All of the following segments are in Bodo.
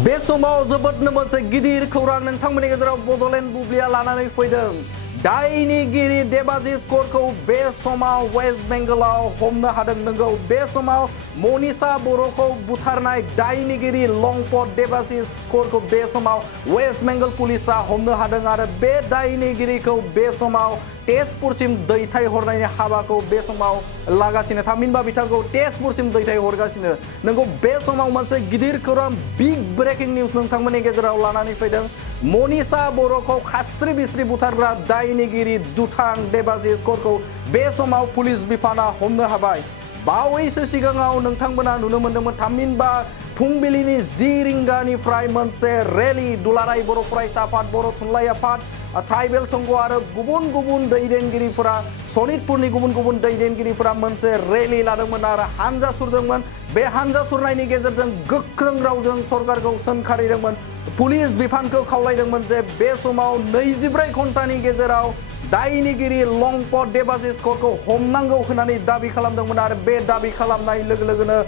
बे समाव जोबोदनो मोनसे गिदिर खौरां नोंथांमोननि गेजेराव बड'लेण्ड बुब्लिया लानानै फैदों। दायनिगिरि देबाजिस करखौ बे समाव वेस्ट बेंगलाव हमनो हादों। नंगौ, बे समाव मनीषा बर'खौ बुथारनाय दायनिगिरि लंपट देबाजिस करखौ बे समाव वेस्ट बेंगल पुलिसा हमनो हादों आरो बे दायनिगिरिखौ बे समाव तेजपुरसिम दैथायहरनायनि हाबाखौ बे समाव लागासिनो, थामहिनबा बिथांखौ तेजपुरसिम दैथायहरगासिनो। नंगौ, बे समाव मोनसे गिदिर खौरां, बिग ब्रेकिं निउज नोंथांमोननि गेजेराव लानानै फैदों। मनीषा बर'खौ खास्रि बिस्रि बुथारग्रा दायनिगिरि दुथां देबाजिस करखौ बे समाव पुलिस बिफाना हमनो हाबाय। बावैसो सिगाङाव नोंथांमोना नुनो मोन्दोंमोन, थामहिनबा फुंबिलिनि 10 रिंगानिफ्राय मोनसे रेलि दुलाराय बर' फरायसा आफाद, बर' थुनलाइ आफाद, ट्राइबेल संघ आरो गुबुन गुबुन दैदेनगिरिफोरा, सनितपुरनि गुबुन गुबुन दैदेनगिरिफोरा मोनसे रेलि लादोंमोन आरो हानजा सुरदोंमोन। बे हानजा सुरनायनि गेजेरजों गोख्रों रावजों सरकारखौ सोंखारिदोंमोन, पुलिस बिफानखौ खावलायदोंमोन जे बे समाव 24 घन्टानि गेजेराव दायनिगिरि लंपट देबाजिस करखौ हमनांगौ होननानै दाबि खालामदोंमोन आरो बे दाबि खालामनाय लोगो लोगोनो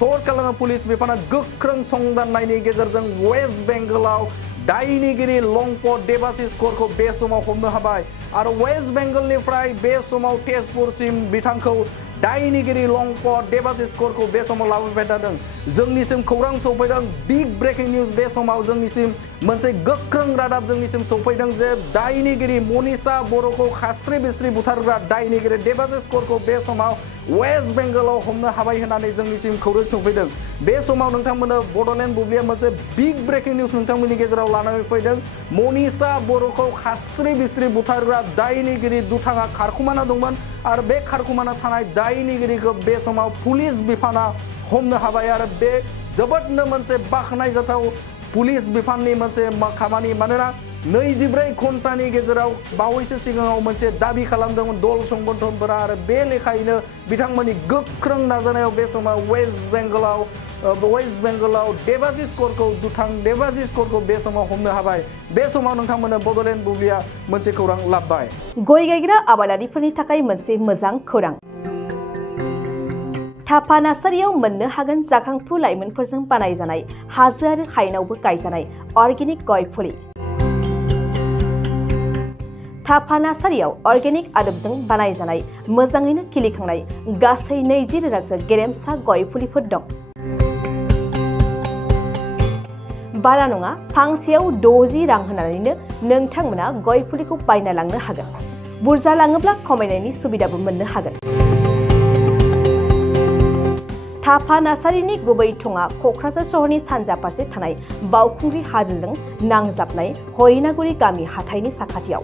सरकारनि पुलिस बिफाना गोख्रों संदाननायनि गेजेरजों वेस्ट बेंगलाव दायनिगिरि लंपट देबाजिस करखौ बे समाव हमनो हाबाय आरो वेस्ट बेंगलनिफ्राय बे समाव तेजपुरसिम बिथांखौ दायनिगिरि लंपट देबाजिस करखौ बे समाव लाबोबाय थादों। जोंनिसिम खौरां सौफैदों, बिग ब्रेकिं निउज बे समाव जोंनिसिम मोनसे गोख्रों रादाब जोंनिसिम सौफैदों जे दायनिगिरि मनीषा बर'खौ खास्रि बिस्रि बुथारग्रा दायनिगिरि देबाजिस करखौ बे समाव वेस्ट बेंगलाव हमनो हाबाय होननानै जोंनिसिम खौरां सौफैदों। बे समाव नोंथांमोननो बड'लेण्ड बुब्लिया मोनसे बिग ब्रेकिं निउज नोंथांमोननि गेजेराव लानानै फैदों। मनीषा बर'खौ खास्रि बिस्रि बुथारग्रा दायनिगिरि दुथाङा खारखुमाना दंमोन आरो बे खारखुमाना थानाय दायनिगिरिखौ बे समाव पुलिस बिफाना हमनो हाबाय आरो बे जोबोदनो मोनसे बाख्नायजाथाव पुलिस बिफाननि मोनसे खामानि। मानोना 24 घन्टानि गेजेराव बावैसो सिगाङाव मोनसे दाबि खालामदोंमोन दल संगठनफोरा आरो बे लेखायैनो बिथांमोननि गोख्रों नाजानायाव बे समाव वेस्ट बेंगलाव देबाजिस करखौ, दुथां देबाजिस करखौ बे समाव हमनो हाबाय। बे समाव नोंथांमोननो बड'लेण्ड बुब्लिया मोनसे खौरां लाबोबाय। गय गायग्रा आबादारिफोरनि थाखाय मोनसे मोजां खौरां। थापा नार्सारियाव मोननो हागोन जाखांफु लाइमोनफोरजों बानायजानाय हाजो आरो हायेनावबो गायजानाय अर्गेनिक गय फुलि। थापा नार्सारियाव अर्गेनिक आदबजों बानायजानाय मोजाङैनो खिलिखांनाय गासै 20,000सो गेरेमसा गय फुलिफोर दं। बारा नङा, फांसेयाव 60 रां होनानैनो नोंथांमोना गय फुलिखौ बायना लांनो हागोन। बुरजा लाङोब्ला खमायनायनि सुबिदाबो मोननो हागोन। थापा नार्सारिनि गुबै थङा क'क्राझार सहरनि सानजा फारसे थानाय बावखुंग्रि हाजोजों नांजाबनाय हरिनागुरि गामि हाथाइनि साखाथियाव।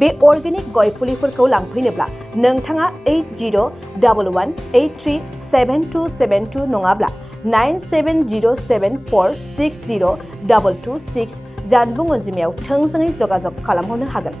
बे अर्गेनिक गय फुलिफोरखौ लांफैनोब्ला नोंथाङा 8011837272 नङाब्ला 9707460226 जानबुं अनजिमायाव थोंजोङै जगाजग खालामहरनो हागोन।